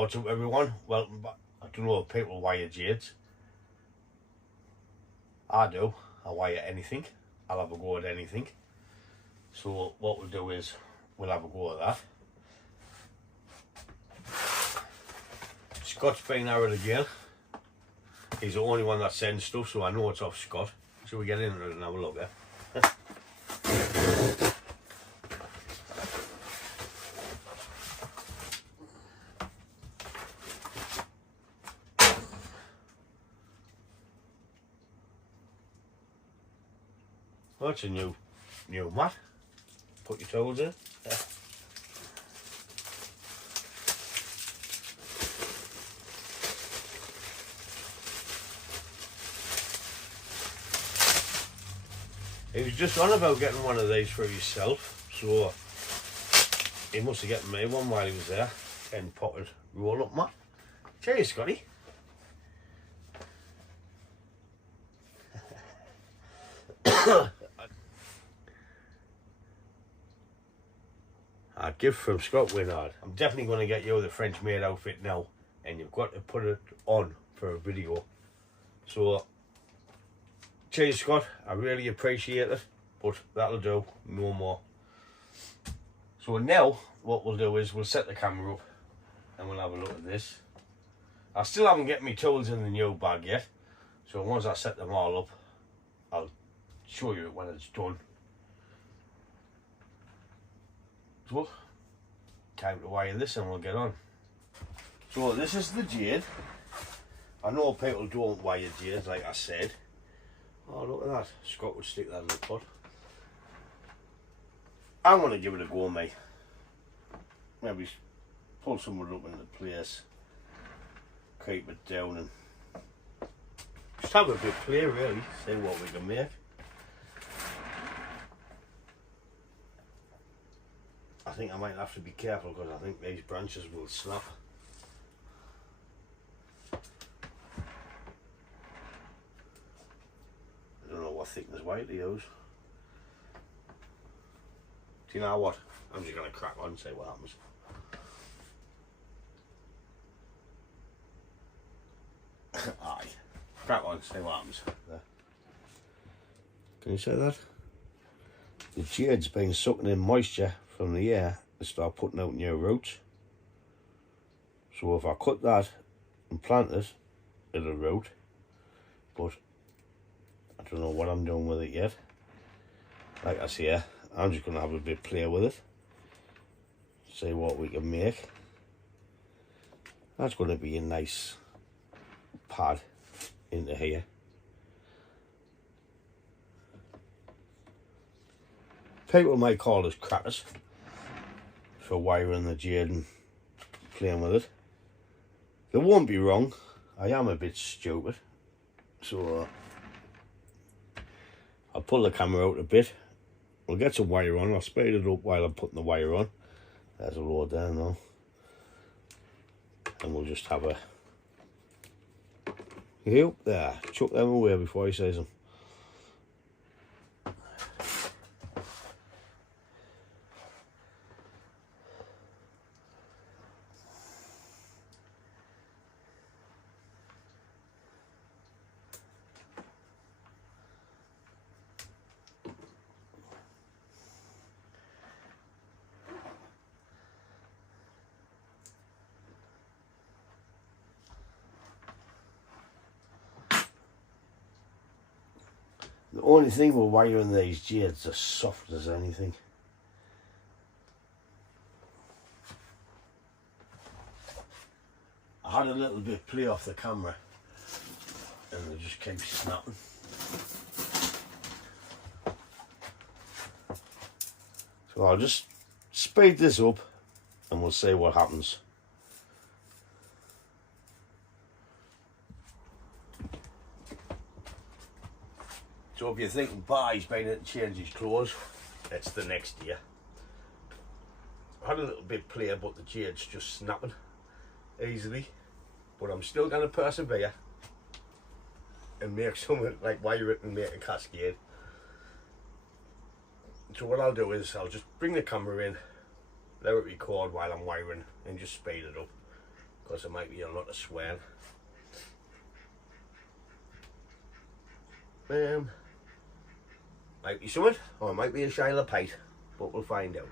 What's up everyone, welcome back. I don't know if people wire jades. I do, I wire anything. I'll have a go at anything. So what we'll do is, we'll have a go at that. Scott's been arrowed again. He's the only one that sends stuff, so I know it's off Scott. Shall we get into it and have a look at it? Well, that's a new mat. Put your tools in. Yeah. He was just on about getting one of these for himself, so he must have gotten me one while he was there. Getting potted roll up mat. Cheers, Scotty. A gift from Scott Winard. I'm definitely going to get you the French maid outfit now, and you've got to put it on for a video. So, cheers Scott, I really appreciate it, but that'll do, no more. So now, what we'll do is we'll set the camera up and we'll have a look at this. I still haven't got my tools in the new bag yet, so once I set them all up, I'll show you it when it's done. So, time to wire this and we'll get on. So this is the Jade. I know people don't wire Jades, like I said. Oh, look at that. Scott would stick that in the pot. I'm going to give it a go, mate. Maybe pull some of it up into place. Keep it down and just have a bit of play, really. See what we can make. I think I might have to be careful because I think these branches will snap. I don't know what thickness wire to use. Do you know what? I'm just going to crack on and see what happens. Aye. Crack on, see what happens. There. Can you see that? The Jade's been sucking in moisture from the air to start putting out new roots. So if I cut that and plant it, it'll root. But I don't know what I'm doing with it yet. Like I say, I'm just going to have a bit of play with it. See what we can make. That's going to be a nice pad into here. People might call us crackers for wiring the Jade and playing with it. They won't be wrong. I am a bit stupid. So I'll pull the camera out a bit. We'll get some wire on. I'll speed it up while I'm putting the wire on. There's a load there now. And we'll just have a... Yep, there. Chuck them away before he says them. The only thing with wiring these Jades, are soft as anything. I had a little bit of play off the camera and they just keep snapping. So I'll just speed this up and we'll see what happens. So if you're thinking, bah, he's been in to change his clothes, it's the next year. I had a little bit of play, but the Jade's just snapping easily. But I'm still going to persevere and make something, like wire it and make a cascade. So what I'll do is I'll just bring the camera in, let it record while I'm wiring and just speed it up. because there might be a lot of swearing. Might be something, or it might be a Shile of Pite, but we'll find out.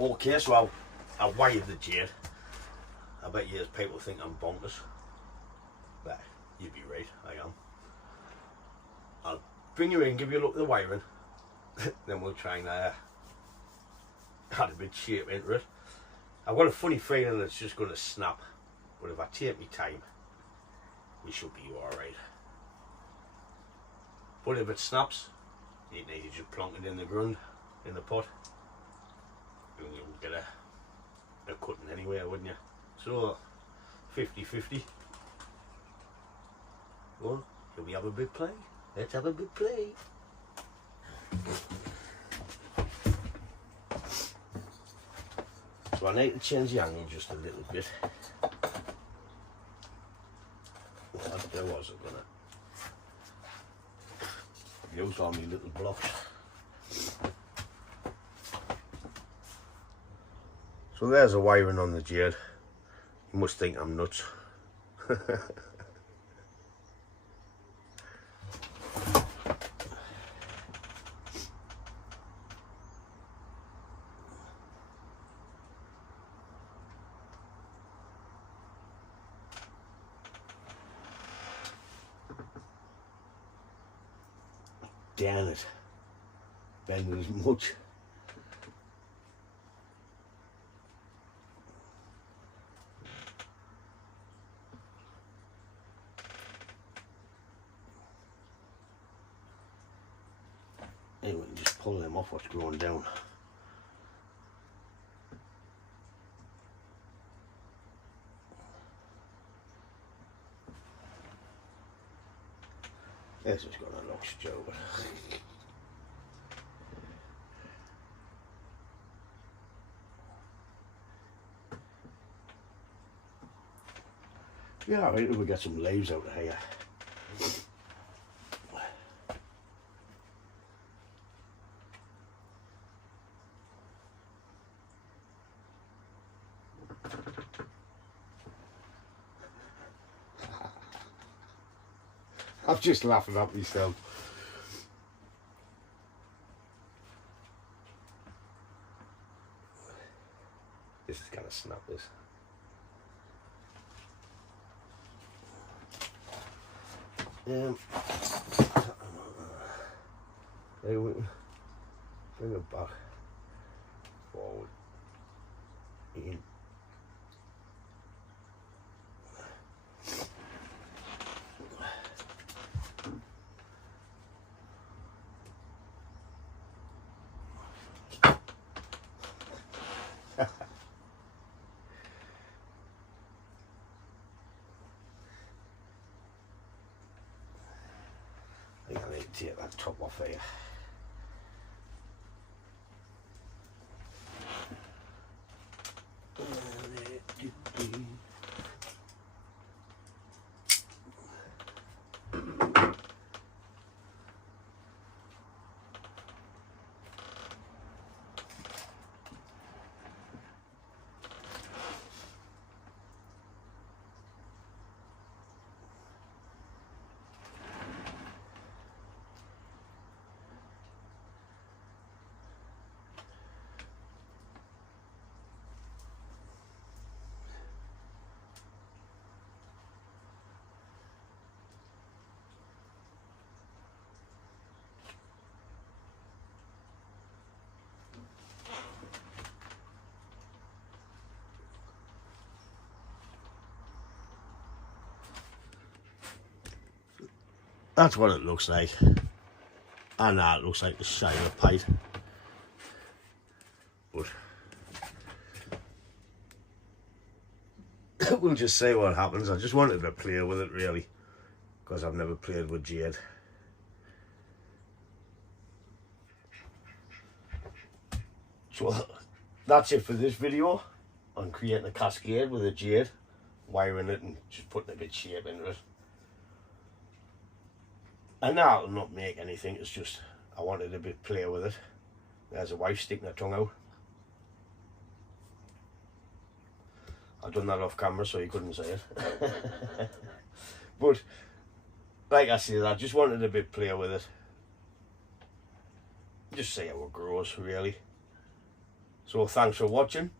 Okay, so I wired the Jade. I bet you people think I'm bonkers. But you'd be right, I am. I'll bring you in, give you a look at the wiring, then we'll try and add a bit shape into it. I've got a funny feeling it's just going to snap, but if I take my time, we should be alright. But if it snaps, you need to just plonk it in the ground, in the pot, and you'll get a cutting anyway, wouldn't you? So 50-50. Well, shall we have a big play? Let's have a big play. So I need to change the angle just a little bit. There was it, gonna use all my little blocks. So there's a wiring on the Jade. You must think I'm nuts. Damn it, bending as much. Anyway, just pull them off what's growing down. This has got a lock stupid. Yeah, I think we'll get some leaves out of here. I'm just laughing at myself. This is gonna snap this. There we bring it back forward. In. I think I need to take that top off here. That's what it looks like. I know it looks like the Shile of Pite. But we'll just see what happens. I just wanted to play with it really, because I've never played with Jade. So that's it for this video on creating a Cascade with a Jade, wiring it and just putting a bit of shape into it. And now I'll not make anything, it's just I wanted a bit play with it. There's a wife sticking her tongue out. I've done that off camera so you couldn't see it. But like I said, I just wanted a bit play with it. Just see how it grows really. So thanks for watching.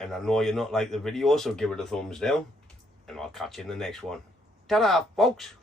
And I know you're not like the video, so give it a thumbs down. And I'll catch you in the next one. Ta-da, folks!